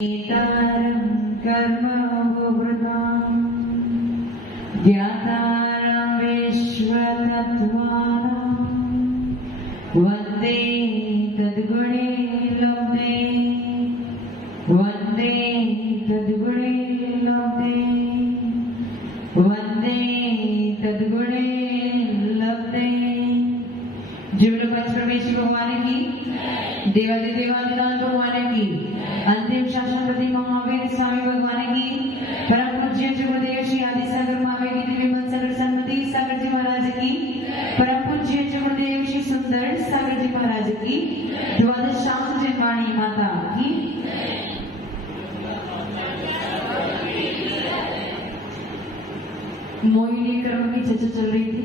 नेतारं कर्म वृतां ज्ञातारं विश्वतत्त्वानां वन्दे तद्गुणे लब्धे वन्दे तद्गुणे लब्धे वन्दे तद्गुणे लब्धे। जीवन परमेश्वर भगवान की देवादि देवादिनाथ भगवान की अंतिम शासनपति महावीर स्वामी भगवान की परम पूज्य गुरुदेव श्री आदि सागर महावीर विमल सागर सन्मति सागर जी महाराज की परम पूज्य गुरुदेव श्री सुंदर सागर जी महाराज की द्वादश शांत जन्माणी माता की। मोहिनी क्रम की चर्चा चल रही थी।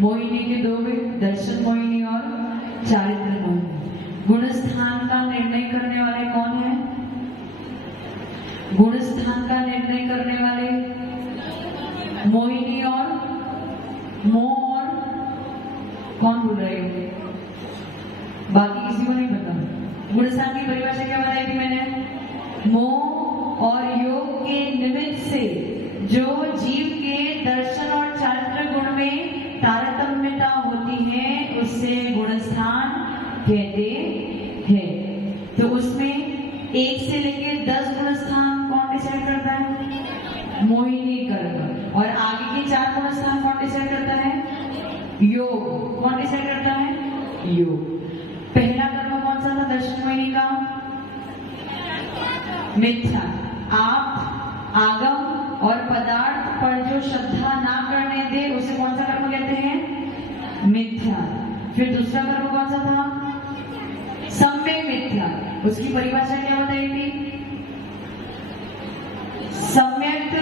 मोहिनी के दो वे दर्शन मोहिनी और चारित्र मोहिनी। गुणस्थान का निर्णय करने वाले कौन है? गुणस्थान का निर्णय करने वाले मोहिनी और मोह और कौन बोल रहे हो? बाकी किसी को नहीं पता। गुणस्थान की परिभाषा क्या बताई थी मैंने? मोह और योग के निमित्त से जो जीव के दर्शन और चारित्र गुण में तारतम्यता होती है उससे गुणस्थान कहते हैं। तो उसमें 1 से लेके 10 गुणस्थान कौन डिसाइड करता है? मोहिनी कर्म। और आगे के 4 गुणस्थान कौन डिसाइड करता है? योग। कौन डिसाइड करता है? योग। पहला कर्म कौन सा था दर्शन मोहिनी का? मिथ्या। आप आगम और पदार्थ पर जो श्रद्धा ना करने दे उसे कौन सा कर्म कहते हैं? मिथ्या। फिर दूसरा कर्म कौन सा था? सम्यक मिथ्या। उसकी परिभाषा क्या बताई थी? सम्यक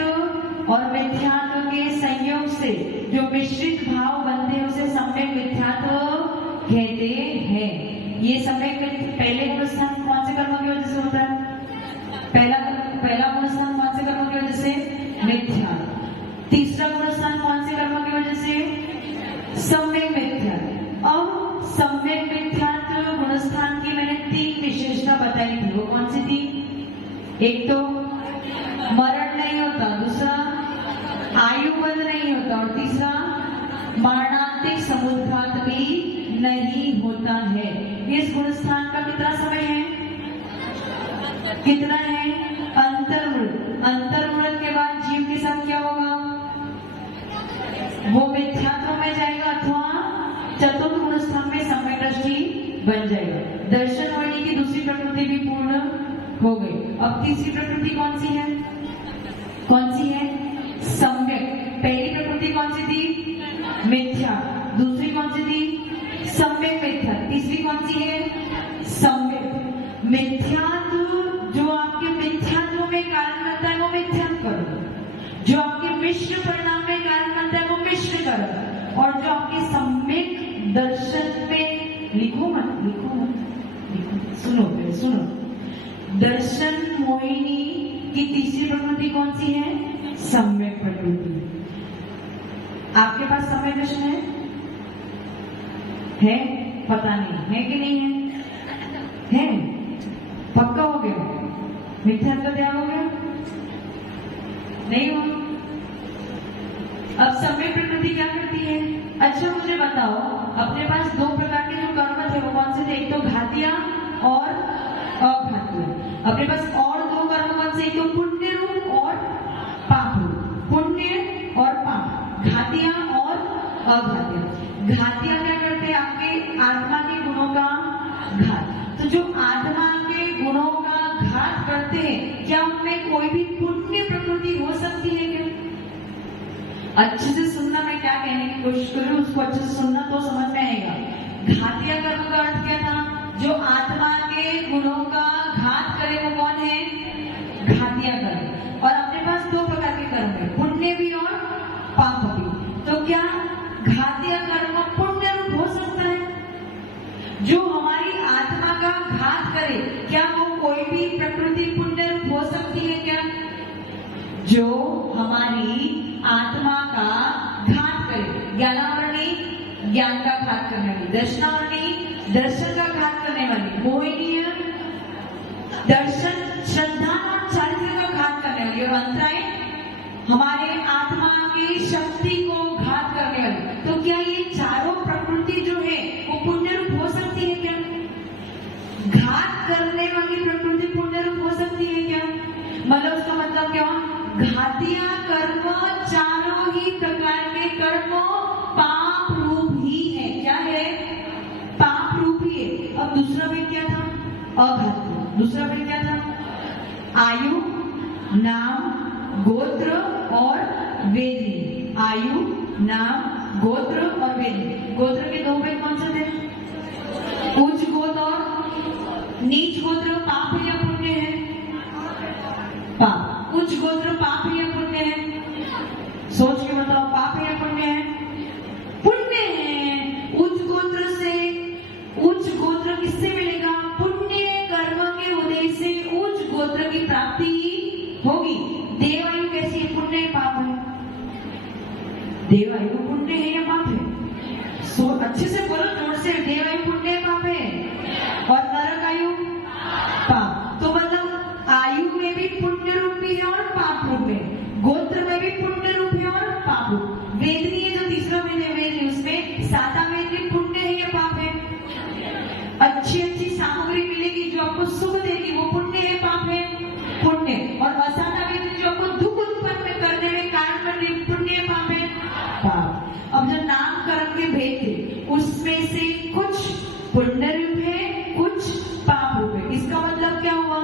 और मिथ्यात्व के संयोग से जो मिश्रित भाव बनते हैं उसे सम्यक मिथ्यात्व कहते हैं। ये सम्यक पहले गुणस्थान कौन से कर्मों की वजह से होता है? पहला गुणस्थान कौन से कर्मों की वजह से? मिथ्या। तीसरा गुणस्थान कौन से कर्मों की वजह से? सम्यक मिथ्या। अब सम्यक मिथ्यात्व गुणस्थान की मैंने 3 विशेषता बताई थी। वो कौन सी थी? एक तो मरण नहीं होता, दूसरा आयुबंध नहीं होता और तीसरा मरणांतिक समुद्घात भी नहीं होता है। इस गुणस्थान का कितना समय है? कितना है? अंतर्मृत। अंतर्मृत के बाद जीव के साथ क्या होगा? वो मिथ्यात्व में जाएगा अथवा चतुर्थ गुणस्थान में सम्यक दृष्टि बन जाएगा। दर्शन वाणी की दूसरी प्रकृति भी पूर्ण हो गई। अब तीसरी प्रकृति कौन सी है? कौन सी है? सम्यक। पहली प्रकृति कौन सी थी? मिथ्या। दूसरी कौन सी थी? सम्यक मिथ्या। तीसरी कौन सी है? सम्यक। मिथ्यात्व जो आपके मिथ्यात्व में कारण करता है वो मिथ्यात्व करो, जो आपके मिश्र परिणाम में कारण करता है वो मिश्र करो, और जो आपके सम्यक दर्शन में लिखो मत सुनो सुनो। दर्शन मोहिनी की तीसरी प्रकृति कौन सी है? सम्यक प्रकृति। आपके पास सम्यक दर्शन है? पता नहीं है कि नहीं है? है? पक्का हो गया? मिथ्यात्व त्याग हो गया? नहीं हो? अब सम्यक प्रकृति क्या करती है? अच्छा मुझे बताओ, अपने पास 2 प्रकार के जो कर्म थे वो कौन से थे? एक तो घातिया और अघातिया। अपने पास और 2 कर्म कौन से? एक तो पुण्य रूप और पाप रूप। पुण्य और पाप, घातिया और अघातिया। घातिया क्या करते हैं? आपके आत्मा के गुणों का घात। तो जो आत्मा के गुणों का घात करते हैं, क्या उनमें कोई भी पुण्य प्रकृति हो सकती है क्या? अच्छे से सुनना, मैं क्या कहने की कोशिश कर रही हूँ उसको अच्छे से सुनना तो समझ में आएगा। घातिया कर्म का अर्थ क्या था? जो आत्मा के गुणों का घात करे वो कौन है? घातिया कर्म। और अपने पास 2 प्रकार के कर्म है, पुण्य भी और पाप भी। तो क्या घातिया कर्म पुण्य रूप हो सकता है? जो हमारी आत्मा का घात करे, क्या वो कोई भी प्रकृति पुण्य रूप हो सकती है क्या? जो हमारी आत्मा का घात करे, ज्ञानावरणी ज्ञान का घात करने वाली, दर्शनावरणी दर्शन का घात करने वाली, मोहिनी दर्शन श्रद्धा अंतराय हमारे आत्मा की शक्ति को घात करने वाली। तो क्या ये चारों प्रकृति जो है वो पुण्य रूप हो सकती है क्या? घात करने वाली प्रकृति पुण्य रूप हो सकती है क्या? मतलब उसका मतलब क्या? घातिया कर्म चारों ही प्रकार के कर्म पाप रूप ही है। क्या है? पाप रूप ही है। अब दूसरा भेद क्या था? अघात्य। दूसरा भेद क्या था? आयु, नाम, गोत्र और वेदी। आयु, नाम, गोत्र और वेदी। गोत्र के दो भेद कौन से थे? उच्च गोत्र और नीच गोत्र। पाप है या पुण्य है? पाप। उच्च गोत्र पाप है या पुण्य है? सोच के बताओ, पाप है या पुण्य है? पुण्य है। उच्च गोत्र से, उच्च गोत्र किससे मिलेगा? पुण्य कर्म के उदय से उच्च गोत्र की प्राप्ति होगी। देवायु कैसी है? पुण्य है पाप है? देवायु पुण्य है या पाप है? सो अच्छे से बोलो, जोर से। देवायु पुण्य है पाप है? और नरक आयु पाप। तो मतलब आयु में भी पुण्य रूप भी है और पाप रूप है। गोत्र में भी पुण्य रूप है और पाप रूप। वेदनी है जो तीसरा वेद है, उसमें साता वेद पुण्य है या पाप है? अच्छी अच्छी सामग्री मिलेगी जो आपको सुख देगी, वो पुण्य है पाप है? पुण्य। और असाता वेद जो आपको दुख उत्पन्न करने में कारण बन रही, पुण्य है पाप है? पाप। अब जो नाम कर्म के भेद थे उसमें से कुछ पुण्य रूप है, कुछ पाप रूप है। इसका मतलब क्या हुआ?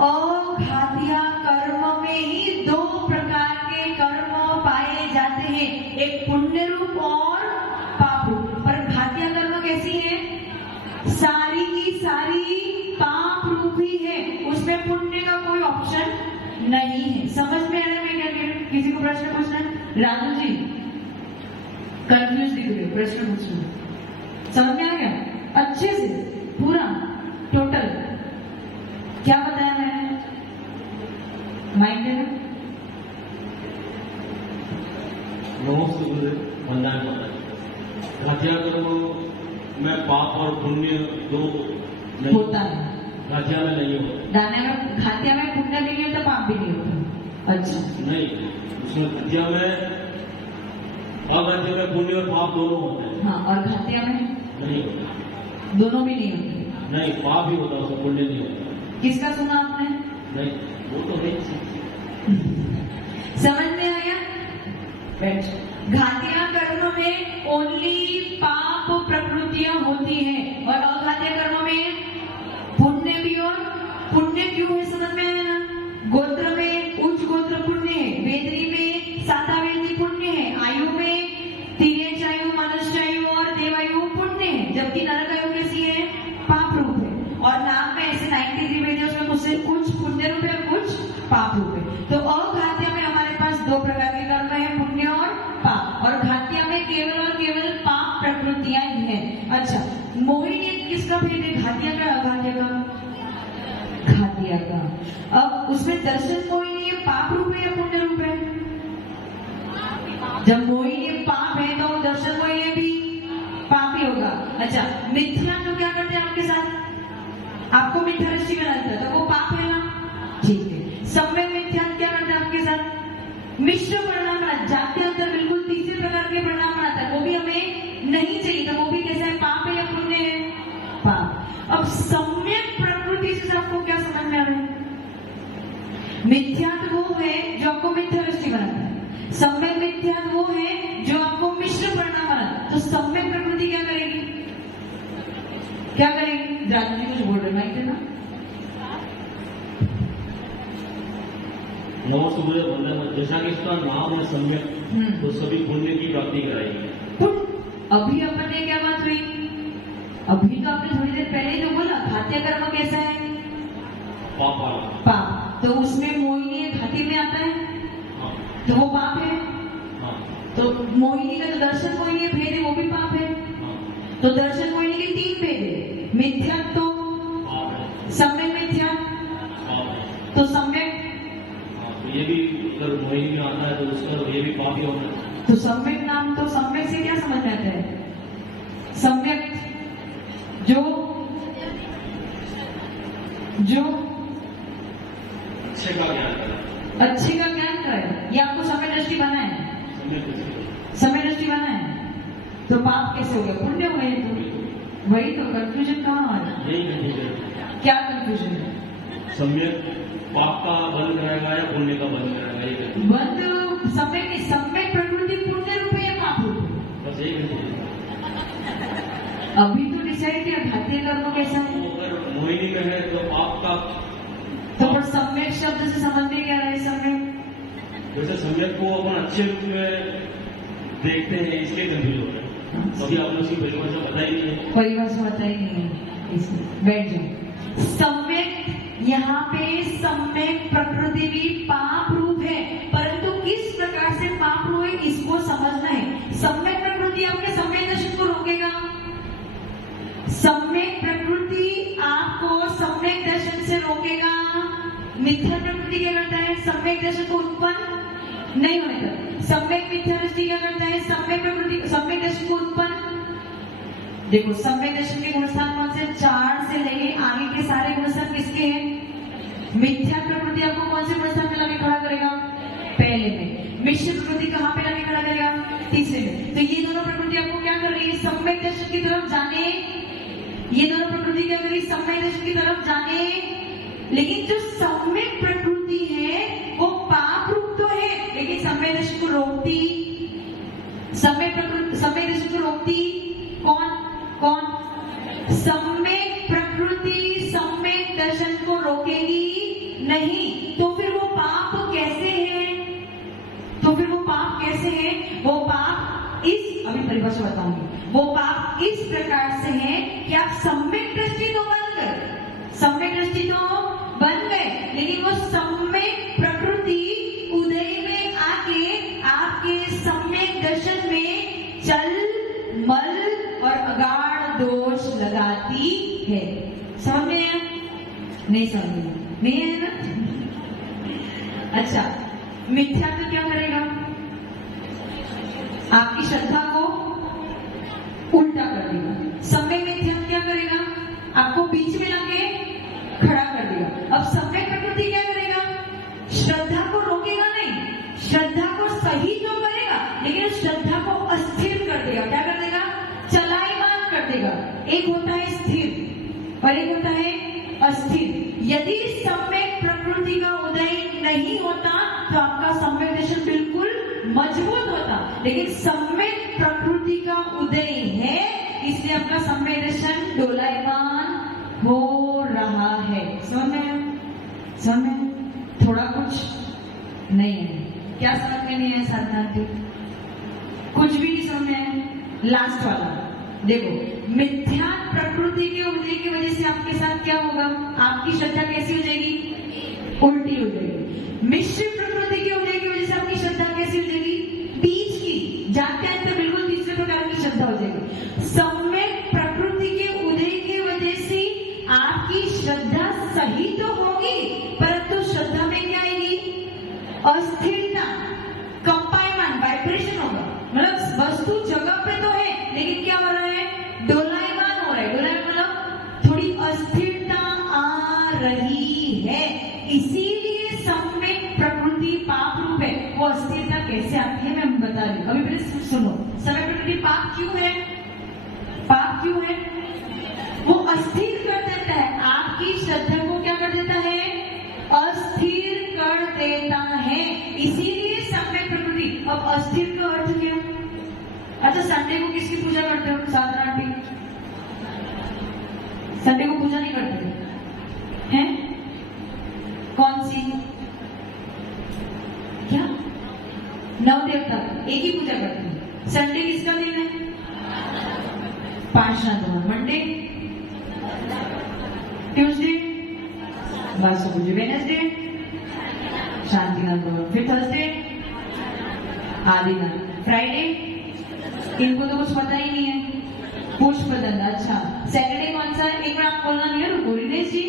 अघातिया कर्म में ही दो प्रकार के कर्म पाए जाते हैं, एक पुण्य रूप और पाप रूप। पर घातिया कर्म कैसी है? सारी की सारी पाप रूप ही है, उसमें पुण्य का कोई ऑप्शन नहीं है। समझ में आ रहा है मैं क्या कह रही हूँ? किसी को प्रश्न पूछना है? राजू जी कंफ्यूज दिख रहे हो, प्रश्न पूछना। समझ में आ गया? अच्छे से पूरा टोटल क्या बताया मैंने? माइंड में घातिया कर्म में पाप और पुण्य दो नहीं होता है, घातिया में नहीं होता। दाने में घातिया में पुण्य भी नहीं होता, पाप भी नहीं होता। अच्छा नहीं, उसमें घातिया में अघातिया में पुण्य और पाप दोनों होते हैं। हाँ, और घातिया में नहीं होता, दोनों भी नहीं होते। नहीं, पाप ही होता है, उसमें पुण्य नहीं होता। किसका सुना आपने? नहीं, वो तो नहीं। समझ में आया? घातिया कर्म में ओनली पाप प्रकृतियां होती हैं और अघातिया कर्म में पुण्य भी। और पुण्य क्यों है समझ में आया ना? गोत्र में उच्च गोत्र पुण्य है, वेदनी में साता वेदी पुण्य है, आयु में तिर्यक आयु, मनुष्य आयु और देवायु पुण्य है, जबकि नरक आयु कैसी है? पाप रूप है। और नाम में ऐसे 93 वेद उसमें कुछ पुण्य रूप है, कुछ पाप रूप है। तो अघातिया में हमारे पास दो प्रकार के कर्म है, पुण्य और पाप। और घातिया में केवल और केवल पाप प्रकृतियां ही हैं। अच्छा, मोहिनी किसका भेद है? घातिया का अघातिया का? घातिया का। अब उसमें दर्शन मोहिनी है, पाप रूप है या पुण्य रूप है? जब मोहिनी पाप है तो दर्शन मोहिनी भी पाप ही होगा। अच्छा, मिथ्या जो क्या करते हैं आपके साथ? आपको मिथ्या दृष्टि बनाता है तो वो पाप है ना? ठीक है। सम्यक मिथ्या क्या करते हैं आपके साथ? मिश्र परिणाम बनाते, जाति अंतर बिल्कुल तीसरे प्रकार के परिणाम बनाता है, वो भी हमें नहीं चाहिए, तो वो भी कैसा है? पाप है या पुण्य है? पाप। अब सम्यक प्रकृति से आपको क्या समझ में आ रहा है? मिथ्या वो है जो आपको मिथ्या दृष्टि बनाता है, सम्यक मिथ्या वो है जो आपको मिश्र परिणाम बनाता है। तो सम्यक प्रकृति क्या करेगी? क्या करेगी? राजू जी कुछ बोल रहे माइक ना? नमस्ते मुझे बोलना है, जैसा कि इसका नाम है सम्यक, तो सभी पुण्य की प्राप्ति कराएगी। अभी अपन ने क्या बात हुई? अभी तो आपने थोड़ी देर पहले जो बोला घातिया कर्म कैसा है? पाप। पाप। तो उसमें मोहिनी घाती में आता है। हाँ। तो वो पाप है। हाँ। तो मोहिनी का जो दर्शन मोहिनी भेद है वो भी पाप है। हाँ। तो दर्शन मोहिनी के 3 भेद है, मिथ्यात्व, सम्यक मिथ्या, तो सम्यक। ये भी अगर मोहिनी में आता है तो उसका ये भी पाप ही होना है। तो सम्यक नाम, तो सम्यक से क्या समझ में आता है? सम्यक जो अच्छे का ज्ञान करें। अच्छे का ज्ञान क्या है? ये आपको समय दृष्टि बना है, सम्यक दृष्टि। समय दृष्टि बना है, तो पाप कैसे हो गया? पुण्य हो गया। तो वही तो कंफ्यूजन कहाँ आ रहा है? यही कंफ्यूजन। क्या कंफ्यूजन है? सम्यक पाप का बंद कराएगा या पुण्य का बंद कराएगा, ये कंफ्यूजन। बंद समय नहीं, सम्यक प्रकृति पुण्य रूप है या पाप रूप है? बस यही कंफ्यूजन। अभी तो डिसाइड किया धात्य कर्म कैसा है, तो अगर मोहिनी में है तो पाप का, तो पर सम्यक शब्द से समझने क्या है? सम्यक जैसे सम्यक को अपन अच्छे रूप में देखते हैं, इसलिए कंफ्यूज हो रहा है। कभी आपने उसकी परिभाषा बताई नहीं है। परिभाषा बताई नहीं है, इसलिए बैठ जाओ। सम्यक, यहाँ पे सम्यक प्रकृति भी पाप रूप है, परंतु किस प्रकार से पाप रूप है इसको समझना है। सम्यक प्रकृति आपके सम्यक दर्शन को रोकेगा। सम्यक प्रकृति आपको सम्यक दर्शन से रोकेगा। मिथ्या प्रकृति क्या करता है? सम्यक दर्शन को उत्पन्न नहीं होने देता। सम्यक मिथ्या दृष्टि क्या करता है? सम्यक प्रकृति सम्यक दर्शन को उत्पन्न। देखो सम्यक दर्शन के गुणस्थान कौन से? 4 से लेके आगे के सारे गुणस्थान किसके हैं? मिथ्या प्रकृति आपको कौन से गुणस्थान में लाके खड़ा करेगा? पहले में। मिश्र प्रकृति कहाँ पे लाके खड़ा करेगा? तीसरे में। तो ये दोनों प्रकृति आपको क्या कर रही है? सम्यक दर्शन की तरफ जाने। ये दोनों प्रकृति क्या कर रही है? सम्यक दर्शन की तरफ जाने। लेकिन जो सम्यक प्रकृति है वो पाप रूप तो है, लेकिन सम्यक दर्शन को रोकती। सम्यक दर्शन को रोकती कौन? सम्यक प्रकृति सम्यक दर्शन को रोकेगी नहीं। तो फिर वो पाप कैसे है? वो पाप इस, अभी परिभाषा बताऊंगी। वो पाप इस प्रकार से है कि आप सम्यक दृष्टि तो बन गए, लेकिन वो सम्यक प्रकृति उदय में आके आपके सम्यक दर्शन में चल मल और अगाढ़ दोष लगाती है। समझ में आया? नहीं समझ में नहीं है ना? अच्छा, मिथ्या तो क्या करेगा? आपकी श्रद्धा को उल्टा कर देगा। सम्यक मिथ्या क्या करेगा? आपको बीच में लाके खड़ा कर देगा। अब सम्यक प्रकृति क्या करेगा? श्रद्धा को रोकेगा नहीं, श्रद्धा को सही तो करेगा, लेकिन श्रद्धा को अस्थिर कर देगा। क्या कर देगा? चलायमान कर देगा। एक होता है स्थिर और एक होता है अस्थिर। यदि सम्यक प्रकृति का उदय नहीं होता तो आपका सम्यक दर्शन बिल्कुल मजबूत होता, लेकिन सम्यक प्रकृति का उदय है, इसलिए आपका सम्यक दर्शन डोलायमान हो रहा है। समझ में थोड़ा कुछ नहीं है। क्या समझ में नहीं है साधनार्थी? कुछ भी नहीं समझ में है। लास्ट वाला देखो, मिथ्या प्रकृति के उदय की वजह से आपके साथ क्या होगा? आपकी श्रद्धा कैसी हो जाएगी? उल्टी हो जाएगी। मिश्र प्रकृति के उदय की वजह से आपकी श्रद्धा कैसी हो जाएगी? बीच की, जाते आते बिल्कुल तीसरे प्रकार की श्रद्धा हो जाएगी। सम्यक प्रकृति के उदय की वजह से आपकी श्रद्धा सही तो होगी, परंतु श्रद्धा में क्या आएगी? अस्थिरता, कंपायमान, वाइब्रेशन होगा। मतलब वस्तु जगह पे तो है, लेकिन क्या हो रहा है? डोलायमान हो रहा है। डोलायमान मतलब थोड़ी अस्थिरता आ रही है। इसीलिए सम्यक प्रकृति पाप रूप है। वो अस्थिरता कैसे आती है मैं बता रही हूँ। अभी पहले सुनो, सम्यक प्रकृति पाप क्यों है? पाप क्यों है? वो अस्थिर कर देता है, आपकी श्रद्धा को क्या कर देता है? अस्थिर कर देता है। इसीलिए सम्यक प्रकृति। अब अस्थिर का अर्थ क्या? अच्छा, संडे को किसकी पूजा करते हो? साधना आंटी संडे को पूजा नहीं करते हैं? कौन सी? क्या? नवदेवता एक ही पूजा करते हैं। संडे किसका दिन है? पार्षद मंडे, ट्यूसडे वासुपूजी, वेडनेसडे शांतिनाथ भवन, फिर थर्सडे आदिनाथ, फ्राइडे इनको तो कुछ पता ही नहीं है, पुष्पदंड। अच्छा, सैटरडे कौन सा है? एक बार आप बोलना नहीं है, रुको दिनेश जी।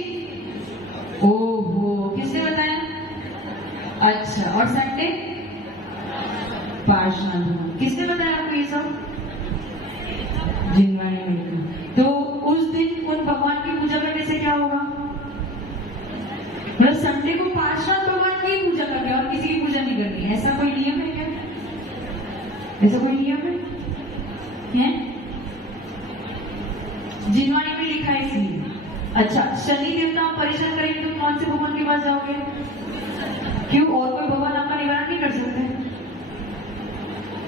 ओहो, किसने बताया? अच्छा, और संडे पार्षद भवन, किसने बताया आपको ये सब? जिनवाणी मिलकर। तो उस दिन उन भगवान की पूजा करने से क्या होगा? मतलब संडे को पार्षद भगवान की पूजा करके, ऐसा कोई नियम है? जिनवाणी में लिखा है इसलिए। अच्छा, शनि देवता आप परेशान करेंगे तो कौन से भगवान के पास जाओगे? क्यों, और कोई भगवान आपका निवारण नहीं कर सकते?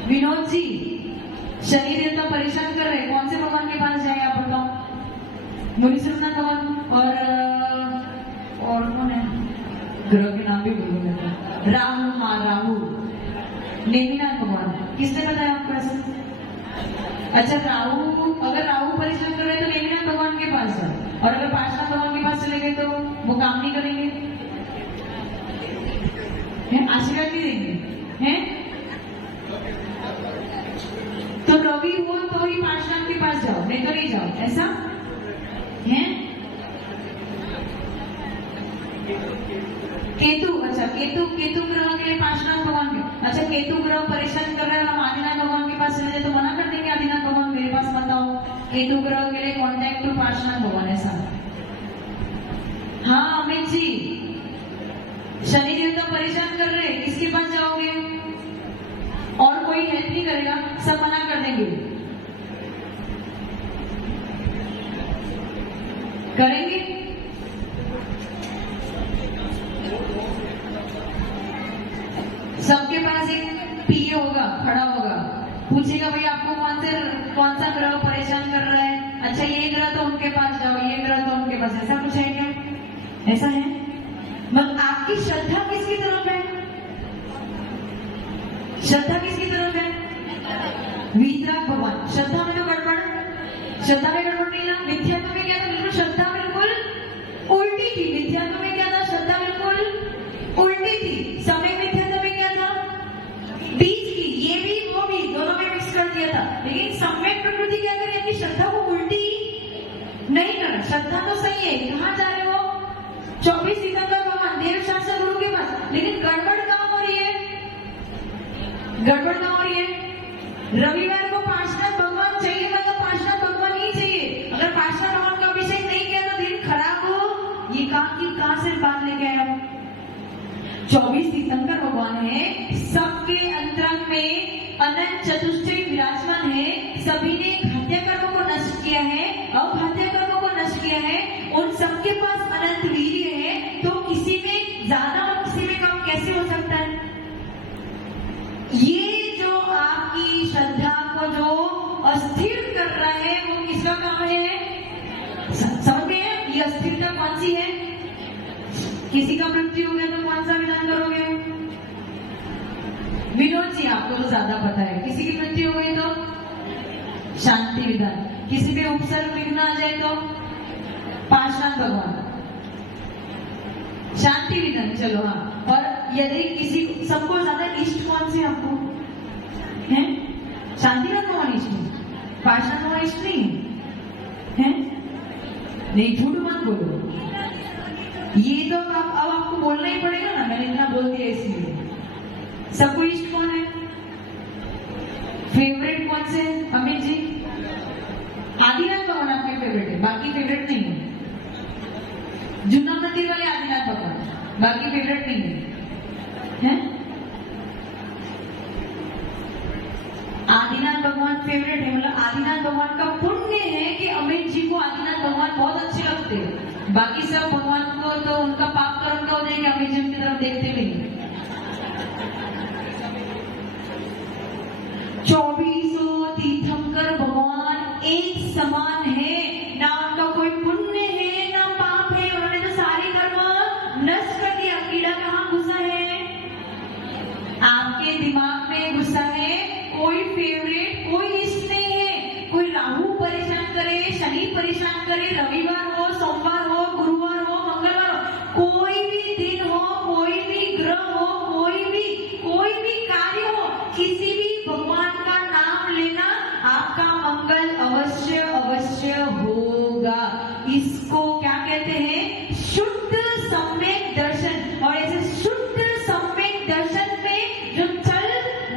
विनोद जी, शनि देवता परेशान कर रहे हैं, कौन से भगवान के पास जाए आप बताओ? मुनीश्वरनाथ भगवान और कौन है? ग्रह के नाम भी बोलूंगा। राहु, हाँ राहु, नेमिनाथ भगवान। किसने बताया आपको ऐसा? अच्छा, राहु, अगर राहु परेशान कर रहे हैं तो नेमिनाथ भगवान के पास जाओ, और अगर पार्शनाथ भगवान के पास चले गए तो वो काम नहीं करेंगे, आशीर्वाद नहीं देंगे हैं? तो रवि हो तो ही पार्शनाथ के पास जाओ, नहीं तो नहीं जाओ, ऐसा है? केतु, अच्छा केतु ग्रह के लिए पार्शनाथ भगवान के। अच्छा, केतु ग्रह परेशान कर रहे हैं, हम आदिनाथ भगवान के पास चले जाए तो मना कर देंगे, आदिनाथ भगवान मेरे पास मत आओ, केतु ग्रह के लिए कॉन्टैक्ट टू पार्शनाथ भगवान, ऐसा? हाँ अमित जी, शनि देवता परेशान कर रहे हैं, किसके पास जाओगे? और कोई हेल्प नहीं करेगा, सब मना कर देंगे। करेंगे? सबके पास एक पीए होगा, खड़ा होगा, पूछेगा भाई आपको कौन सा ग्रह परेशान कर रहा है? अच्छा, ये ग्रह तो उनके पास जाओ, ये ग्रह तो उनके पास, ऐसा कुछ है क्या? ऐसा है? मतलब आपकी श्रद्धा किसकी तरफ है? श्रद्धा किसकी तरफ है? वीतराग भगवान। श्रद्धा में तो गड़बड़, श्रद्धा में गड़बड़ नहीं ना। मिथ्यात्व में क्या था? बिल्कुल श्रद्धा बिल्कुल उल्टी थी। मिथ्यात्व में क्या था? श्रद्धा बिल्कुल उल्टी थी। समय मिथ्यात्व में क्या था? बीच की, ये भी वो भी, दोनों में मिक्स कर दिया था। लेकिन सम्यक प्रकृति क्या करे? अपनी श्रद्धा को उल्टी नहीं करना। श्रद्धा तो सही है, कहाँ जा रहे हो? 24 सितंबर भगवान देवशास्त्र गुरु के पास, लेकिन गड़बड़ कहाँ हो रही है? गड़बड़ कहाँ हो रही है? रविवार को पार्शनाथ भगवान चाहिए, मतलब पार्शनाथ भगवान ही चाहिए। अगर पार्शनाथ भगवान का अभिषेक नहीं किया तो दिन खराब हो। ये कहाँ से बात लेके आए आप? 24 तीर्थंकर भगवान है, सबके अंतरंग में अनंत चतुष्टय विराजमान है। सभी ने घात्य कर्मों को नष्ट किया है, अघात्य कर्मों को नष्ट किया है, उन सबके पास अनंत वीर्य है। तो किसी में ज्यादा और किसी में कम कैसे हो सकता है? ये जो आपकी श्रद्धा को जो अस्थिर कर रहा है वो किसका काम है? समझ गए? ये अस्थिरता कौन सी है? किसी का मृत्यु हो गया तो कौन सा विधान करोगे? विनोद जी, आपको तो ज्यादा पता है। किसी की मृत्यु हो गई तो शांति विधान, किसी पे उपसर्ग विघ्न आ जाए तो पार्शनाथ भगवान, शांति विधान। चलो हाँ। और यदि किसी, सबको ज्यादा इष्ट कौन से आपको है? शांतिनाथ भगवान इष्ट है, पार्शनाथ भगवान इष्ट नहीं है? नहीं, झूठ मत बोलो। ये तो अब आपको बोलना ही पड़ेगा ना, मैंने इतना बोल दिया इसलिए। सबको इष्ट कौन है? फेवरेट कौन से? अमित जी, आदिनाथ भगवान आपके फेवरेट है, बाकी फेवरेट नहीं है। जूना मंदिर वाले आदिनाथ भगवान, बाकी फेवरेट नहीं है? आदिनाथ भगवान फेवरेट है, मतलब आदिनाथ भगवान का पुण्य है कि अमित जी को आदिनाथ भगवान बहुत अच्छे लगते हैं। बाकी सब भगवान को तो उनका पाप कर्म का हो जाए कि अमित जी की तरफ देखते भी नहीं। 24 तीर्थंकर भगवान एक समान है, ना उनका कोई पुण्य है ना पाप है। उन्होंने तो सारे कर्म नष्ट कर दिया। कीड़ा कहाँ घुसा है? आपके दिमाग में घुसा है। कोई फेवरेट, कोई इष्ट नहीं है। कोई राहु परेशान करे, शनि परेशान करे, रविवार हो, सोमवार हो, गुरुवार हो, मंगलवार हो, कोई भी दिन हो, कोई भी ग्रह हो, कोई भी कार्य हो, किसी भी भगवान का नाम लेना, आपका मंगल अवश्य अवश्य होगा। इसको क्या कहते हैं? शुद्ध सम्यक दर्शन। और ऐसे शुद्ध सम्यक दर्शन में जो चल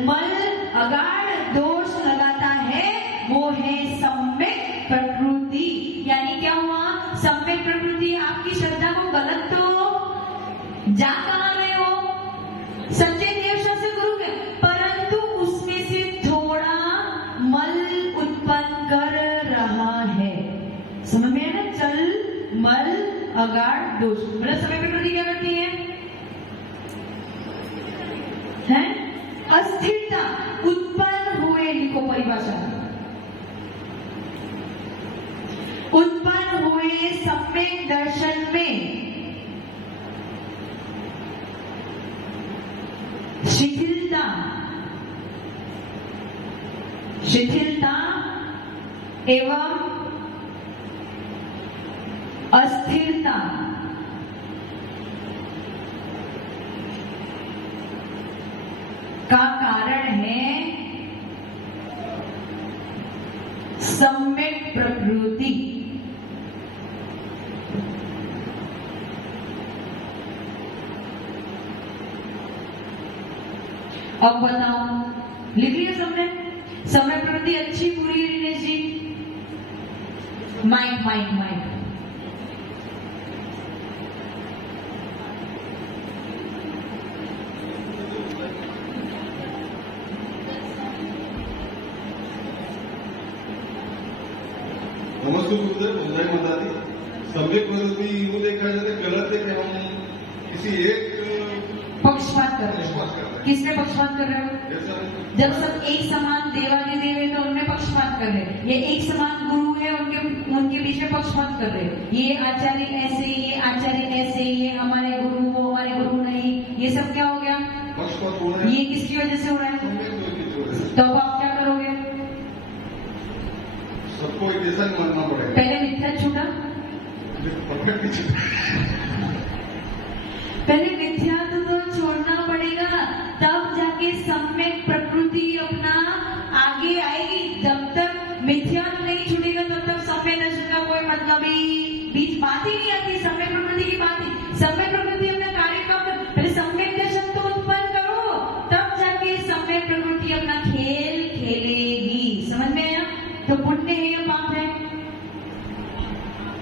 मल अगाड़ दोष लगाता है वो है सम्यक प्रकृति। यानी क्या हुआ? सम्यक प्रकृति आपकी श्रद्धा को गलत तो जा कहाँ रहे हो? सच्चे देवशास्त्र गुरु में, परंतु उसमें से थोड़ा अस्थिरता उत्पन्न हुए, लिखो परिभाषा, उत्पन्न हुए सम्यक दर्शन में शिथिलता, शिथिलता एवं अस्थिरता का कारण है सम्यक प्रकृति। अब बताओ, लिख लिया सबने? समय प्रकृति अच्छी बुरी है Dinesh ji? Mic mic mic. नमस्ते गुरुदेव, बंधाई माता दी। सम्यक प्रकृति यूं देखा जाए तो गलत है कि हम किसी एक पक्षपात कर रहे हो। किसमें पक्षपात कर रहे हो? जब सब एक समान देवाधिदेव है तो उनमें पक्षपात कर रहे हैं। ये एक समान गुरु है, उनके बीच में पक्षपात कर रहे हैं। ये आचार्य ऐसे, ये आचार्य ऐसे, ये हमारे गुरु, वो हमारे गुरु नहीं, ये सब क्या हो गया? पक्षपात हो रहा है। ये किसकी वजह से हो रहा है? तो अब आप क्या करोगे? सबको एक जैसा मानना पड़ेगा। पहले मिथ्या छूटा, परफेक्ट, पहले मिथ्या तो छोड़ना पड़ेगा, तब जाके सम्यक प्रकृति अपना आगे आएगी। जब तक मिथ्या नहीं छूटेगा तब तक सम्यक दर्शन का कोई मतलब ही बीच बात ही नहीं आती। सम्यक प्रकृति की बात ही, सम्यक प्रकृति अपना कार्य कब, पहले सम्यक दर्शन तो उत्पन्न करो, तब जाके सम्यक प्रकृति अपना खेल खेलेगी। समझ में आया? तो पुण्य है या पाप है?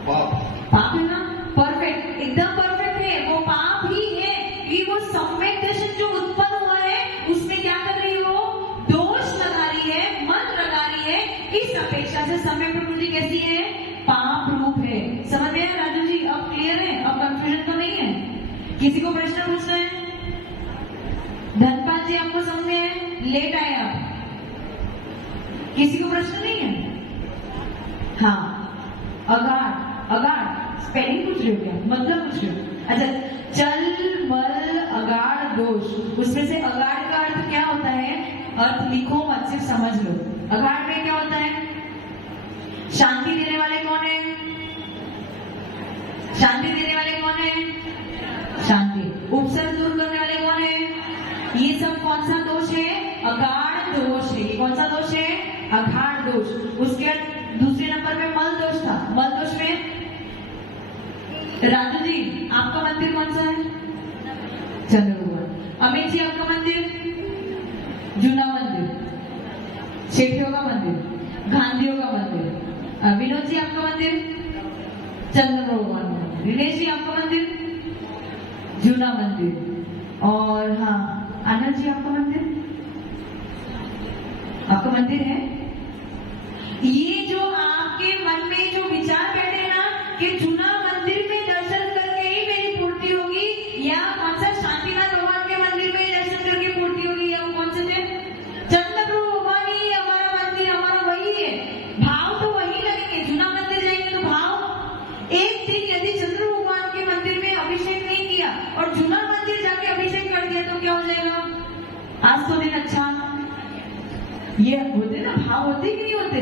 पाप है ना? परफेक्ट, एकदम परफेक्ट है। वो पाप ही है कि वो सम्यक दर्शन जो उत्पन्न हुआ है उसमें क्या कर रही हो? दोष लगा रही है, मन लगा रही है। इस अपेक्षा से सम्यक प्रकृति कैसी है? पाप रूप है। समझ में आया राजू जी? अब क्लियर है? अब कंफ्यूजन तो नहीं है? किसी को प्रश्न पूछना है? धनपाल जी आपको समझ में है? लेट आए आप? किसी को प्रश्न नहीं है? हाँ, अगाढ़, अगाढ़ स्पेलिंग पूछ रहे हो क्या? मतलब पूछ रहे हो? अच्छा, चल मल अगाढ़ दोष, उसमें से अगाढ़ का अर्थ क्या होता है? अर्थ लिखो मत, सिर्फ समझ लो। अगाढ़ में क्या होता है? शांति देने वाले कौन है? शांति देने वाले कौन है? शांति। उपसर्ग दूर करने वाले कौन है? ये सब कौन सा दोष है? अगाढ़ दोष है। ये कौन सा दोष है? अगाढ़ दोष। उसके दूसरे नंबर में मल दोष था। मल दोष में राजू जी आपका मंदिर कौन सा है? चंद्रभुवन। अमित जी आपका मंदिर? जूना मंदिर, शेठियों का मंदिर, गांधियों का मंदिर। विनोद जी आपका मंदिर? चंद्रभुवन मंदिर। दिनेश जी आपका मंदिर? जूना मंदिर। और हाँ, आनंद जी आपका मंदिर? आपका मंदिर है? ये जो आपके मन में जो विचार बैठे हैं ना कि जूना मंदिर में दर्शन करके ही मेरी पूर्ति होगी, या कौन सा शांतिनाथ भगवान के मंदिर में दर्शन करके पूर्ति होगी, या कौन से थे? चंद्रप्रभु भगवान ही हमारा मंदिर, हमारा वही है। भाव तो वही लगेंगे। जूना मंदिर जाएंगे तो भाव, एक दिन यदि चंद्र भगवान के मंदिर में अभिषेक नहीं किया और जूना मंदिर जाके अभिषेक कर दिया तो क्या हो जाएगा? आज तो दिन अच्छा। ये होते ना, भाव होते कि नहीं होते?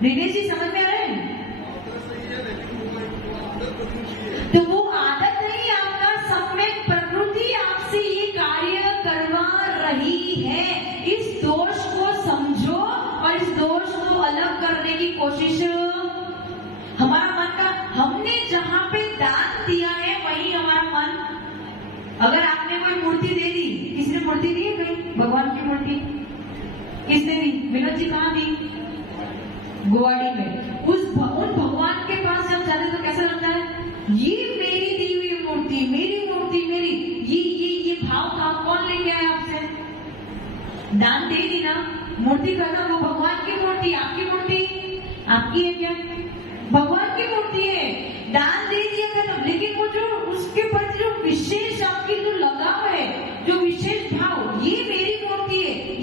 दिनेश जी समझ में आ रहे हैं? तो वो आदत नहीं, आपका सम्यक प्रकृति आपसे ये कार्य करवा रही है। इस दोष को समझो और इस दोष को अलग करने की कोशिश। हमारा मन का, हमने जहां पे दान दिया है वही हमारा मन। अगर आपने कोई मूर्ति दे दी, किसने मूर्ति दी है? कहीं भगवान की मूर्ति किसने दी? विनोद जी कहाँ दी? गुवाड़ी में। उन भगवान के पास जब जाते तो कैसा लगता है? ये मेरी दी हुई मूर्ति, मेरी मूर्ति, मेरी। ये भाव था, कौन लेके आया आपसे? दान दे दी ना, मूर्ति करना, वो भगवान की मूर्ति, आपकी मूर्ति आपकी है क्या? भगवान की मूर्ति है। दान दे दिया खत्म। लेकिन वो जो उसके प्रति जो विशेष आपकी जो लगाव है, जो विशेष भाव, ये मेरी मूर्ति है,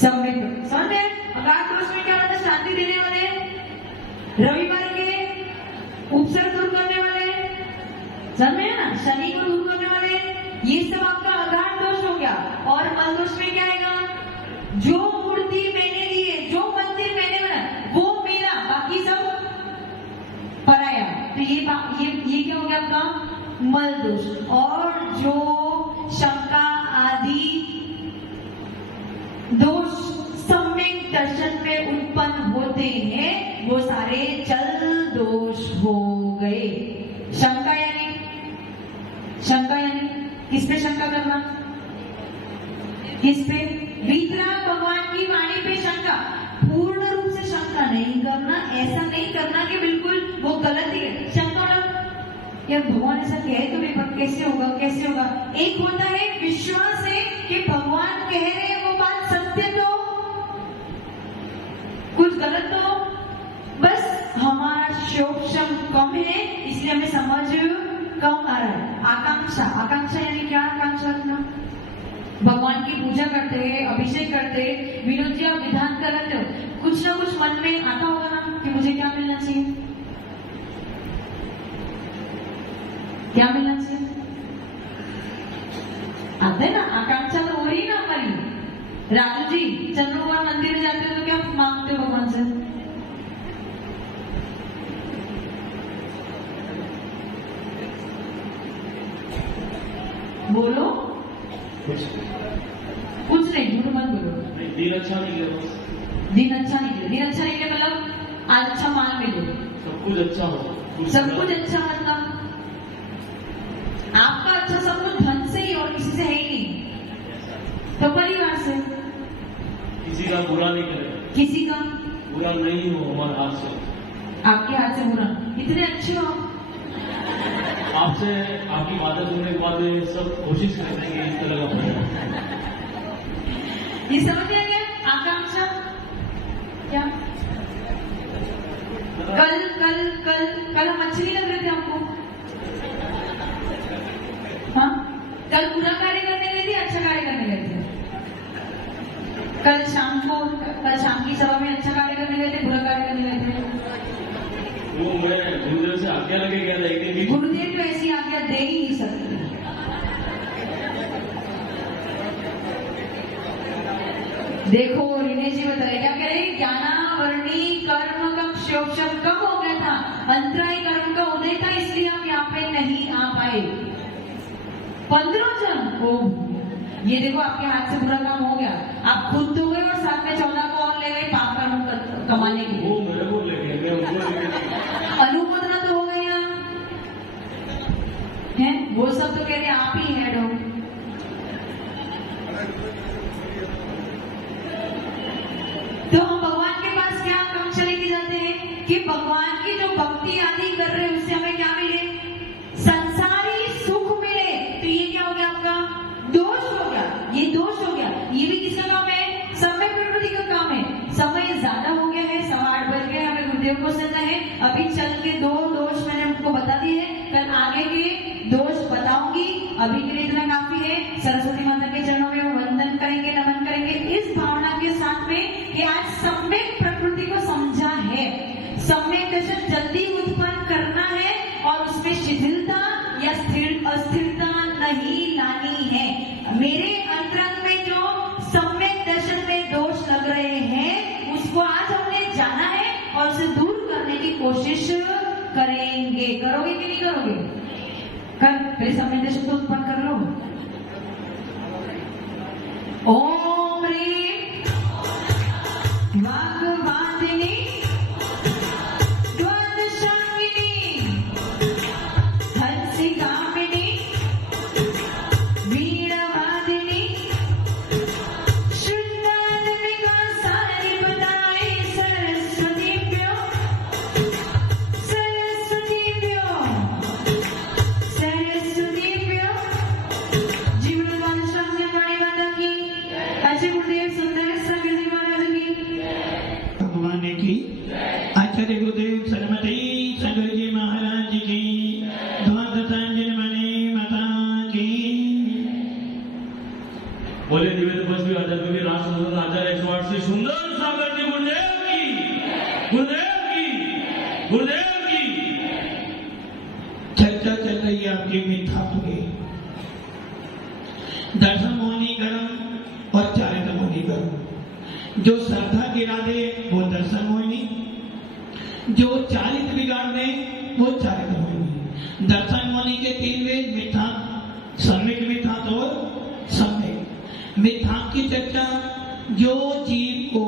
सम्यक समझ में अगाध दोष में क्या मतलब शांति देने वाले, रविवार के उपसर्ग दूर करने वाले, समझ में ना, शनि को दूर करने वाले, ये सब आपका अगाध दोष हो गया। और मल दोष में क्या आएगा, जो मूर्ति मैंने ली है, जो मंदिर मैंने बनाया वो मेरा, बाकी सब पराया। तो ये क्या हो गया आपका मल दोष। और जो शंका आदि दोष सम्यक दर्शन में उत्पन्न होते हैं वो सारे चल दोष हो गए। शंका यानी किस पे शंका करना, किस पे, वितराग भगवान की वाणी पे शंका। पूर्ण रूप से शंका नहीं करना, ऐसा नहीं करना कि बिल्कुल वो गलत ही है। शंका यार भगवान ऐसा कहे तो नहीं, पर कैसे होगा कैसे होगा। एक होता है विश्वास है कि भगवान कह रहे हैं वो बात सत्य, तो कुछ गलत तो, बस हमारा शोक्षम कम है इसलिए हमें समझ कम आ रहा है। आकांक्षा यानी क्या, आकांक्षा रखना, भगवान की पूजा करते हैं, अभिषेक करते हैं, विनोद जी आप विधान करते हो, कुछ ना कुछ मन में आता होगा ना कि मुझे क्या मिलना चाहिए, क्या मिलना चाहिए, आता है ना। आकांक्षा तो हो रही है ना हमारी। राजू जी चंद्र भगवान मंदिर में जाते हो तो क्या मांगते हो भगवान से, बोलो, कुछ नहीं, झूठ मत बोलो। दिन अच्छा निकले, दिन अच्छा निकले मतलब आज अच्छा मान मिले, सब कुछ अच्छा हो, सब कुछ अच्छा मतलब आपका अच्छा सब कुछ धन से ही और किसी से है ही नहीं, तो परिवार से। किसी का बुरा नहीं करे, किसी का बुरा नहीं हो हमारे हाथ से, आपके हाथ से बुरा, इतने अच्छे हो आपसे, आपकी बातें सुनने के बाद सब कोशिश करते हैं कि इस तरह का हो। ये समझ आ गया आकांक्षा क्या। कल हम अच्छे नहीं लग रहे थे आपको, हाँ, कल बुरा कार्य करने गए थे, अच्छा कार्य करने गए थे। कल शाम की सभा में अच्छा कार्य करने गए थे, बुरा कार्य करने गए थे। वो मैं गुरुदेव से आज्ञा लगे गया था एक दिन भी, गुरुदेव को ऐसी आज्ञा दे ही नहीं सकते। देखो रिने जी बताए क्या कह रहे, ज्ञानावर्णी कर्म का क्षोक्षम कब हो गया था, अंतराय कर्म का उदय था, इसलिए आप यहाँ पे नहीं आ पाए। 15 जन, ओह ये देखो आपके हाथ से बुरा काम हो गया, आप खुद तो गए और साथ में 14 को और ले गए पाप कर्म कमाने के लिए। वो मेरे को लेके, मैं उनको लेके, अनुमोदना तो हो गई ना है, वो सब तो कहते आप ही हेड हो। तो हम भगवान के पास क्या आकांक्षा लेके जाते हैं कि भगवान की जो भक्ति आदि कर रहे हैं उससे हमें क्या मिले, संसारी सुख मिले। तो ये क्या हो गया आपका दोष हो गया, ये दोष हो गया। ये भी किसका काम है, समय प्रकृति का काम है। समय ज्यादा हो गया है, 8:15 बज गए, हमें गुरुदेव को सजा है। अभी चल के 2 दोष मैंने उनको बता दिए हैं, कल आगे के दोष बताऊंगी। अभी के लिए इतना काफी है। सरस्वती माता के चरणों में वंदन करेंगे, नमन करेंगे इस भावना के साथ में कि आज सम्यक प्रकृति को समझा है, सम्यक दर्शन जल्दी उत्पन्न करना है और उसमें शिथिलता या अस्थिरता नहीं लानी है। मेरे अंतरंग में जो सम्यक दर्शन में दोष लग रहे हैं उसको आज हमने जाना है और उसे दूर करने की कोशिश करेंगे। करोगे कि नहीं करोगे, पहले सम्यक दर्शन तो उत्पन्न कर लो। ओम ह्रीं वाग्वादिनी द्वादशांगिनी हंसिकामिनी वीणवादिनी शुद्धात्मिका सारिपदाय सरस्वतीभ्यो जीवन वाणी माता की, अजय गुरुदेव सुंदर सभी माता की। पाठ से सुंदर सागर जी गुरुदेव की, गुरुदेव की, गुरुदेव की। चर्चा चल रही है आपकी मिथ्यात्व की। दर्शन मोहनी कर्म और चारित्र मोहनी कर्म। जो श्रद्धा गिरा दे वो दर्शन मोहिनी, जो चारित्र बिगाड़ दे वो चारित्र मोहिनी। दर्शन मोहिनी के तीन वेद मिथ्या, सम्यक मिथ्यात्व और सम्यक मिथ्यात्व की चर्चा। जो जीव को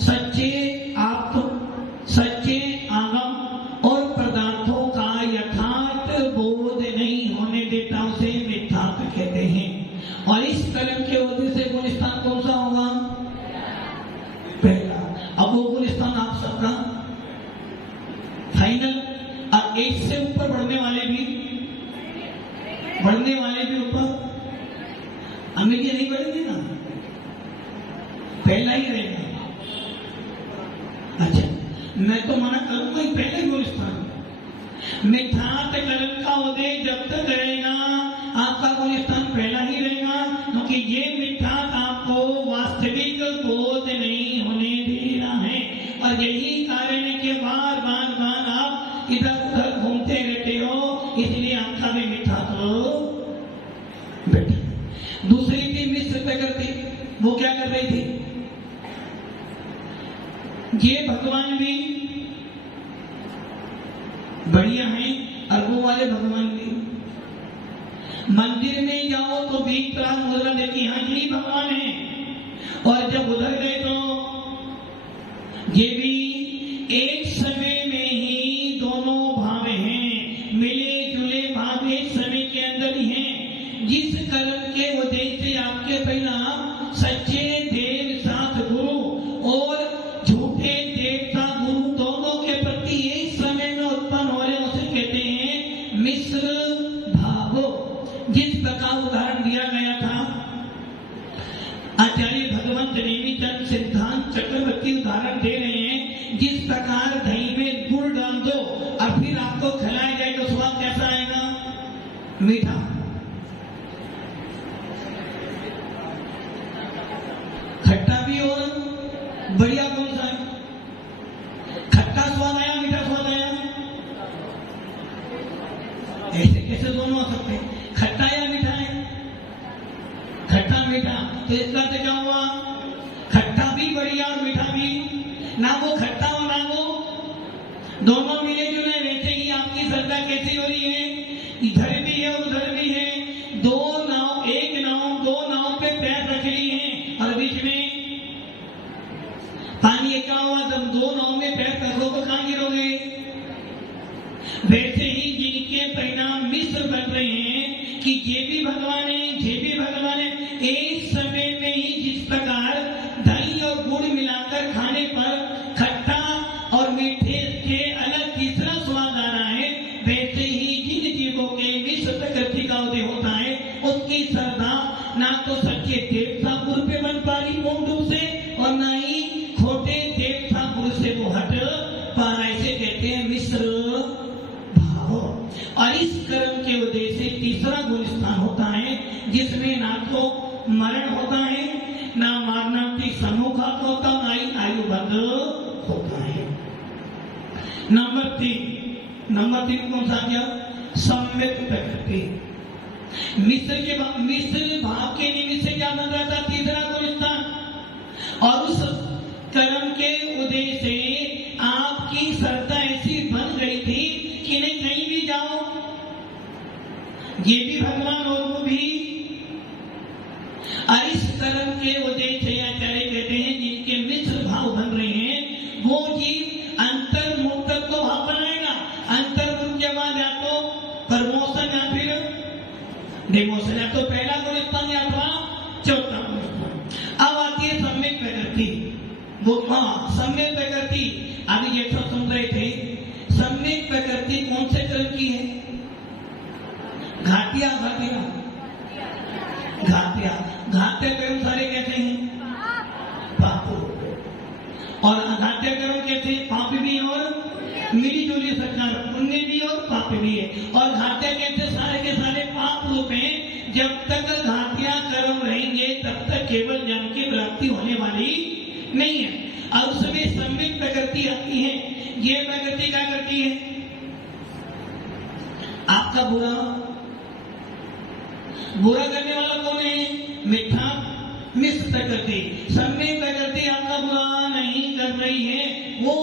सच्चे आत्म, सच्चे आगम और पदार्थों का यथार्थ बोध नहीं होने देता उसे मिथ्यात्व कहते हैं। और इस कर्म के वजह से गुलिस्तान कौन सा होगा? पहला। अब वो गुलिस्तान आप सबका फाइनल। और एक से ऊपर बढ़ने वाले भी ऊपर, हमें ये नहीं बढ़ेंगे ना, पहला ही रहेगा। अच्छा, मैं तो मना करूंगा ही पहले गुलिस्तान। मिथ्यात्व कर्म का उदय जब तक रहेगा आपका गुलिस्तान पहला ही रहेगा, क्योंकि ये मिथ्यात्व आपको वास्तविक बोध नहीं होने दे रहा है। और यही कारण है कि बार बार आप इधर उधर घूमते रहते हो, इसलिए आपका भी मिथ्यात्व बैठा। दूसरी थी मिस्र प्रकृति, वो क्या कर रही थी? ये भगवान भी बढ़िया हैं और वो वाले भगवान भी। मंदिर में जाओ तो बीच प्राण मुद्रा देखी, हाँ यही भगवान है। और जब उधर गए तो ये भी एक समय में ही दोनों भाव हैं, मिले जुले भाव एक समय के अंदर ही हैं। जिस कर्म के उद्देश्य से आपके पहला सच्चे देव साथ गुरु और झूठे देवता गुरु दोनों के प्रति एक समय में उत्पन्न हो रहे, उसे कहते हैं मिश्र भाव। जिस प्रकार उदाहरण दिया गया था आचार्य भगवंत नेमीचंद सिद्धांत चक्रवर्ती उदाहरण दे रहे हैं। जिस प्रकार दही में गुड़ डाल दो और फिर आपको खिलाया जाए तो स्वाद कैसा आएगा? मीठा। खट्टा भी और बढ़िया कौन सा है? खट्टा स्वाद आया, मीठा स्वाद आया? ऐसे कैसे दोनों आ सकते हैं? खट्टा या मीठा है? खट्टा मीठा। तो इसका अर्थ क्या हुआ? खट्टा भी बढ़िया और मीठा भी। ना वो खट्टा और ना वो दोनों मिले जुले। वैसे ही आपकी श्रद्धा कैसी हो रही है? इधर भी है उधर भी है। दो नाव, एक नाव, दो नाव पे पैर रख ली है और बीच में पानी एका हुआ। जब दो नाव में पैर रखो तो कहां गिरोगे? वैसे ही जिनके परिणाम मिश्र बन रहे हैं कि ये भी भगवान है, ये भी भगवान है। एक समय में ही जिस प्रकार दही और गुड़ मिलाकर खाने पर खट्टा और मीठे के अलग तीसरा स्वाद आ रहा है, वैसे ही जिन जीवों के मिश्र प्रकृति का उदय होता है उसकी श्रद्धा ना तो सच्चे देवता गुरु पे बन पा रही पूर्ण रूप से, और ना ही खोटे देवता गुरु से वो हट पा रहा। इसे कहते हैं मिश्र भाव। और इस कर्म के उदय से तीसरा गुलिस्तान होता है, जिसमें ना तो मरण होता है, ना मारणांतिक सम्मुखात होता, ना ही आयु बंध होता है। नंबर तीन कौन सा गया? सम्यक प्रकृति। मिश्र भाव के निमित्त से क्या बन रहा था? तीसरा गुलिस्तान। और उस कर्म के उदय से आपकी श्रद्धा ऐसी बन गई थी कि नहीं कहीं भी जाओ ये भी भगवान और वो भी। और इस कर्म के उदय से आचार्य कहते हैं जिनके मिश्र भाव बन रहे हैं वो जीव अंतर्मुख को भाव बनाएगा। अंतर्मुख के बाद या तो प्रमोशन या फिर डिमोशन, या तो पहला गुलिस्तान या चौथा गुलिस्तान। अब आती है सम्यक प्रकृति। वो सम्यक प्रकृति अभी जैसा सुन रहे थे, सम्यक प्रकृति कौन से कर्म की है? घाटिया घाट्य कर्म सारे कैसे हैं? पाप। और अघाट्य कर्म कैसे? पाप भी और मिली जुली सरकार, पुण्य भी और पाप भी है। और घाट्य कैसे? सारे के सारे पाप रूप हैं। जब तक घाटिया कर्म रहेंगे तब तक केवल ज्ञान की प्राप्ति होने वाली नहीं है। और उसमें सम्यक प्रकृति आती है। ये प्रकृति क्या करती है? आपका बुरा करने वाला कौन है? मिथ्या मिश्र प्रकृति। सम्यक प्रकृति आपका बुरा नहीं कर रही है। वो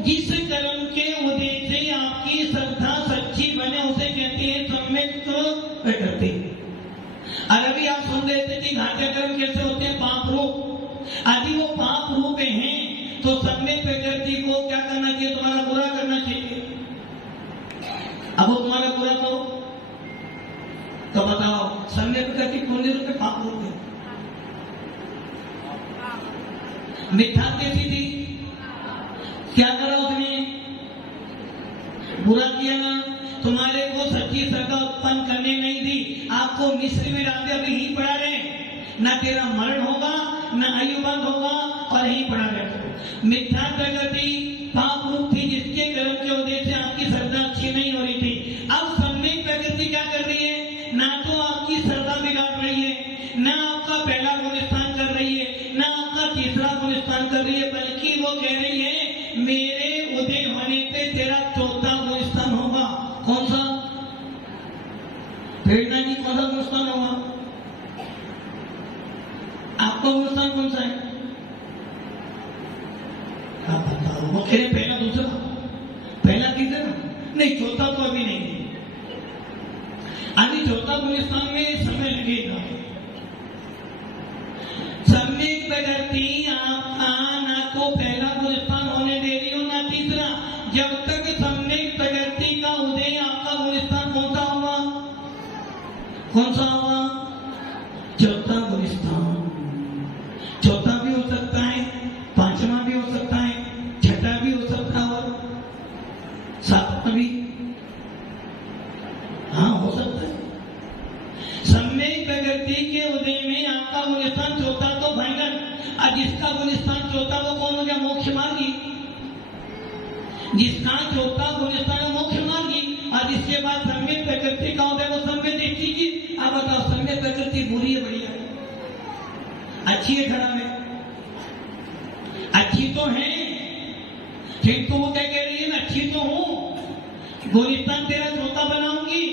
जिस कर्म के उद्देश्य से आपकी श्रद्धा सच्ची बने उसे कहते हैं सम्यक प्रकृति। और अभी आप सुन रहे थे कि घाटे कर्म कैसे होते हैं? पाप रूप। यदि वो पाप रूप हैं तो सम्यक प्रकृति को क्या करना चाहिए? तुम्हारा बुरा करना चाहिए। अब वो तुम्हारा बुरा तो बताओ, सम्यक प्रकृति पुण्य रूप में पाप रूप है। मिथ्या कैसी थी? क्या करा उसने? बुरा किया ना। तुम्हारे को सच्ची श्रद्धा उत्पन्न करने नहीं दी। आपको मिस्र में डालते अभी यहीं पड़ा रहे, ना तेरा मरण होगा ना आयुबंध होगा और यहीं पड़ा रहे। मिथ्या प्रकृति पाप रूप थी जिसके कर्म के उद्देश्य से आपकी श्रद्धा अच्छी नहीं हो रही थी। अब सम्यक प्रकृति क्या कर रही है? ना तो आपकी श्रद्धा बिगाड़ रही है, ना आपका पहला गुण स्थान कर रही है, ना आपका तीसरा गुण स्थान कर रही है, बल्कि वो कह रही है मेरे उदय होने पे तेरा चौथा गुण स्थान होगा। कौन सा? प्रेरणा जी कौन सा गुण स्थान होगा? आपका गुण स्थान कौन सा है? आप बताओ। वो कह रहे पहला दूसरा, पहला तीसरा नहीं, चौथा तो अभी नहीं। अभी चौथा गुण स्थान में समय लगेगा। सम्यक प्रकृति आपका ना तो पहला गुण स्थान होने दे रही हो ना तीसरा। जब तक सम्यक प्रकृति का उदय आपका गुण स्थान कौन सा होगा? कौन सा होगा? चौथा गुण स्थान। चौथा भी हो सकता है, पांचवा भी हो सकता है, छठा भी हो सकता है और सातवां भी। हाँ, हो सकता है। सम्यक प्रकृति के उदय में आपका गुण स्थान चौथा तो भयंकर। और जिसका गुण स्थान चौथा वो कौन हो गया? मोक्ष मार्गी। जिसका चौथा गुण स्थान मोक्ष मार्गी और इसके बाद सम्यक प्रकृति का उदय वो सम्यक देखी की। अब बताओ सम्यक प्रकृति बुरी है बढ़िया है? अच्छी है खराब है? अच्छी तो है। ठीक तो वो क्या कह रही है? मैं अच्छी तो हूं। गुण स्थान तेरा चौथा बनाऊंगी,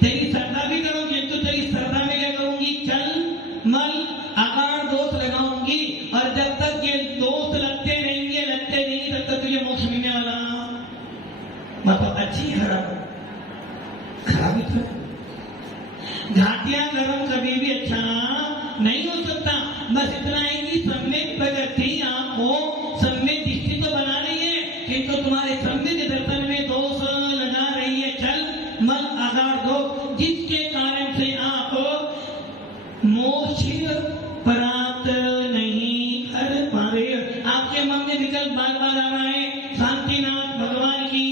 तेरी श्रद्धा भी करूंगी। तो तेरी श्रद्धा में क्या करूंगी? चल मल आकार दोष लगाऊंगी। और जब तक ये दोष लगते नहीं तब तक तुझे मोक्ष मिलने वाला। मतलब अच्छी खराब? खराब ही तो। घाटियां गर्म कभी भी अच्छा नहीं हो सकता। बस इतना है कि सम्यक प्रकृति आपको सम्यक दृष्टि तो बना रही है, किंतु तुम्हारे सम्यक दर्शन में दोष लगा रही है। चल मल आगार दो, जिसके कारण से आप मोक्ष प्राप्त नहीं कर पा रहे। आपके मन में विकल्प बार बार आ रहा है शांतिनाथ भगवान की।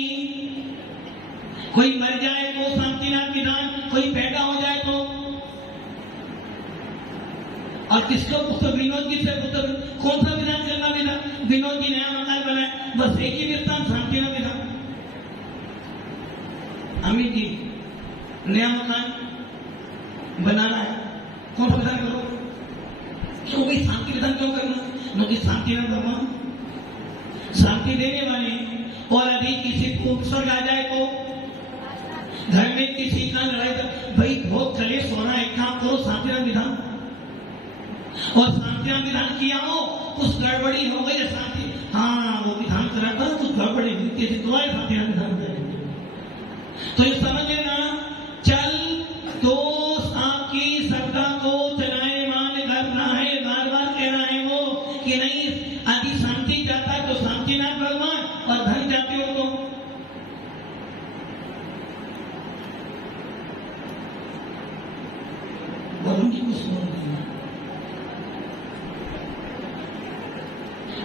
कोई मर जाए तो शांतिनाथ विधान, कोई पैदा हो जाए तो। और किसको पुस्तक विनोद जी से पुस्तक कौन सा विधान करना? विधान विनोद जी नया मकान बनाए, बस एक ही विधान शांतिनाथ विधान। अमित जी नया मकान बनाना है, कौन सा विधान करो? क्यों भाई शांति विधान क्यों करना? क्योंकि शांतिनाथ भगवान शांति देने वाले। और यदि किसी को उपसर्ग आ जाए तो घर में किसी का लड़ाई, भाई बहुत कलेश हो रहा है, एक काम करो शांतिनाथ विधान। और शांतिनाथ विधान किया हो, कुछ गड़बड़ी हो गई शांति, हाँ वो विधान करा था, कुछ गड़बड़ी हुई, किसी तो आए शांतिनाथ विधान करेंगे। तो ये समझ लेना, चल दोष आपकी श्रद्धा को चलायमान करना है। बार बार कह रहा है वो कि नहीं, यदि शांति जाता है तो शांतिनाथ भगवान, और धन जाते हो तो वरुण जी को सुन देना।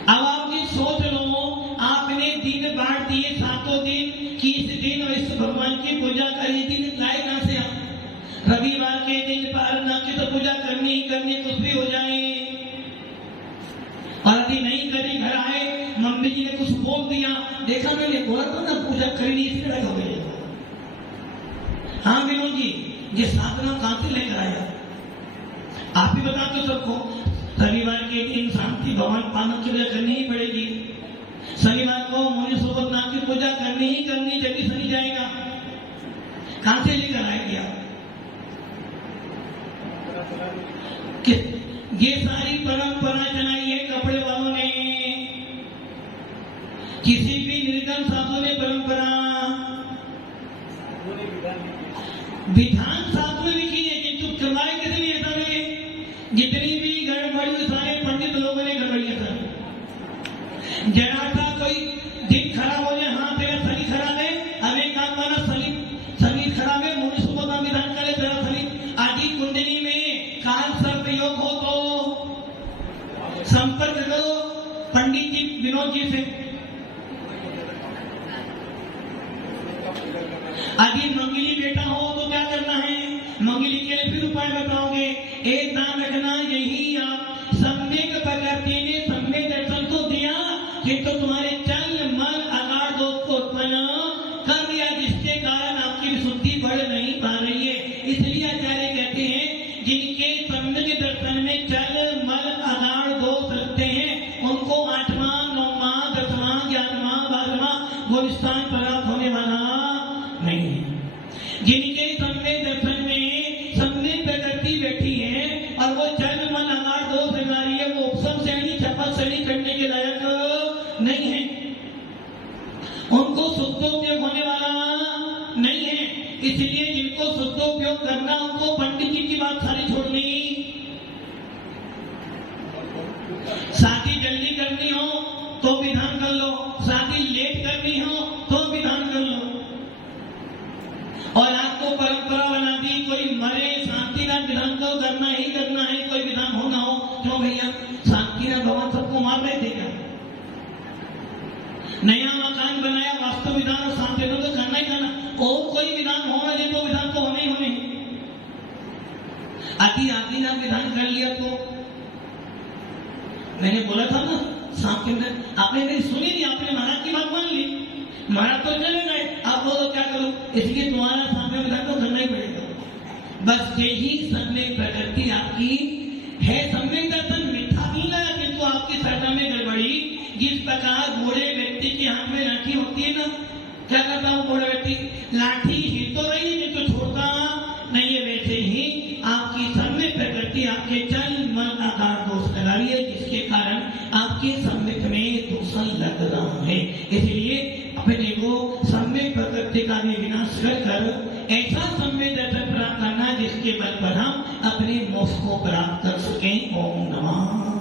अब आप ये सोच लो, आपने दिन बांट दिए सातों दिन कि इस दिन और इस भगवान की पूजा करी। दिन लाए कहां से आप? रविवार के दिन पर ना की तो पूजा करनी ही करनी, कुछ भी हो जाए। और यदि नहीं करी, घर आए, मम्मी जी ने कुछ बोल दिया, देखा मैंने बोला तो ना पूजा करी नहीं, इसलिए हो गई। हाँ विनोद जी, ये साधना कहां से लेकर आया? आप ही बता दो सबको, शनिवार के दिन शांति भवन पानक पूजा करनी ही पड़ेगी। शनिवार को मुनि सोमनाथ की पूजा करनी ही करनी, जब शनि जाएगा। कहां से लेकर आएगी आप? ये सारी परंपरा चलाई है कपड़े वालों ने, किसी भी निर्गम साधु ने परंपरा, विधान शास्त्र में लिखी है कि चुप करवाए किसी भी ऐसा नहीं है। जितनी भी गड़बड़ी सारे पंडित लोगों ने गड़बड़ियां कर, जरा सा कोई दिन खराब हो जाए, हाँ तेरा शनि खराब है, हमें काम माना शनि खराब है, मुनि सुबह का विधान करे तेरा शनि आदि कुंडली में काल सर्प योग हो तो संपर्क करो पंडित जी विनोद जी से। यदि मंगली बेटा हो तो क्या करना है, मंगली के लिए फिर उपाय बताओगे। एक ध्यान रखना, यही आप सम्यक प्रकृति ने सम्यक दर्शन को दिया कि तो तुम्हारे चल मल अगाड़ दोष को उत्पन्न कर दिया, जिसके कारण आपकी विशुद्धि बढ़ नहीं पा रही है। इसलिए आचार्य कहते हैं जिनके सम्यक दर्शन में चल मल अगाड़ दोष रखते हैं उनको 8वां 9वां 10वां 11वां 12वां वो स्थान प्राप्त होने वाला नहीं है। जिनके सम्यक दर्शन में सम्यक प्रकृति बैठी है और वो जल मन अगाड़ दोष बीमारी है, वो उपसम श्रेणी चपत श्रेणी करने के लायक नहीं है, उनको शुद्धोपयोग होने वाला नहीं है। इसलिए जिनको शुद्धोपयोग करना उनको पंडित जी की बात सारी छोड़नी। शादी जल्दी करनी हो तो विधान कर लो, शादी लेट करनी हो तो विधान कर लो। और आपको परंपरा बना दी, कोई मरे शांतिनाथ विधान तो करना ही करना है, कोई विधान हो ना हो। क्यों भैया, शांतिनाथ भगवान सबको मार रहे थे क्या? नया मकान बनाया, वास्तु विधान और शांतिनाथ तो करना ही करना, और कोई विधान होना चाहिए तो विधान तो होने ही होने। आदिनाथ विधान कर लिया तो मैंने बोला था ना शांतिनाथ, आपने मेरी सुनी नहीं, आपने महाराज की बात मान ली, महाराज तो चले गए, आप बोलो क्या करूं, इसलिए तुम्हारा सामने विधान तो करना ही पड़ेगा। बस यही सम्यक प्रकृति आपकी है। सम्यक दर्शन मिथ्या नहीं लगा, किंतु आपकी श्रद्धा में गड़बड़ी। जिस प्रकार बूढ़े व्यक्ति के हाथ में लाठी होती है ना, क्या करता वो बूढ़ा व्यक्ति, लाठी हिल तो रही है किंतु छोड़ता नहीं है, वैसे ही आपकी सम्यक प्रकृति आपके चल मन आकार दोष लगा रही है, जिसके कारण आपके सम्यक में दूषण लग रहा है। इसलिए अपने को सम्यक प्रकृति का भी विनाश कर ऐसा सम्यक दर्शन प्राप्त करना जिसके बल पर हम अपने मोक्ष को प्राप्त कर सकें। ओम नमः